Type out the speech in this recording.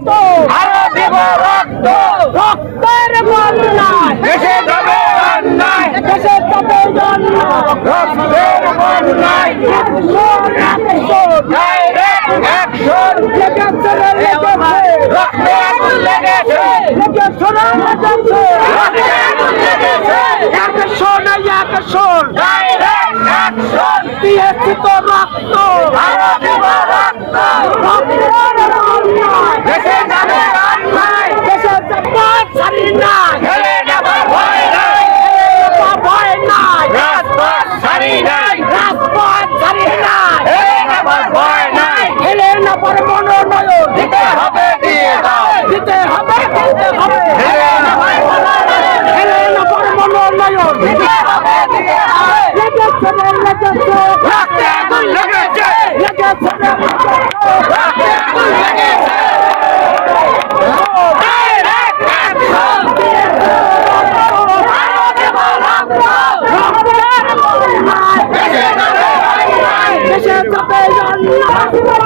রক্ত আরো দিব রক্ত রক্তের বন্যায় দেশে যাবে অন্যায় দেশে যাবে অন্যায় রক্তের বন্যায় ডাইরেক্ট অ্যাকশন লেগেছে রে, লেগেছে রক্তে আগুন লেগেছে লেগেছে রে, লেগেছে রক্তে আগুন লেগেছে অ্যাকশন অ্যাকশন ডাইরেক্ট অ্যাকশন দিয়েছি তো রক্ত আরো দিব রক্ত রক্তের বন্যায় দেশে যাবে অন্যায় দেশে যাবে ছাড়ি নাই ছেড়ে নেবার ভয় নাই ভয় নাই রাজপথ ছাড়ি নাই রাজপথ ছাড়ি নাই ছেড়ে নেবার ভয় নাই এলে না পর মনোনয়ন দিতে হবে দিয়ে দাও দিতে হবে দিতে হবে ছেড়ে নেবার ভয় নাই এলে না পর মনোনয়ন দিতে হবে দিয়ে দাও লেগেছে রে, লেগেছে রক্তে আগুন লেগেছে লেগেছে রে, লেগেছে রক্তে আগুন লেগেছে ডাইরেক্ট অ্যাকশন আরো দিব রক্ত রক্তের বন্যায় দেশে যাবে অন্যায় দেশে যাবে অন্যায়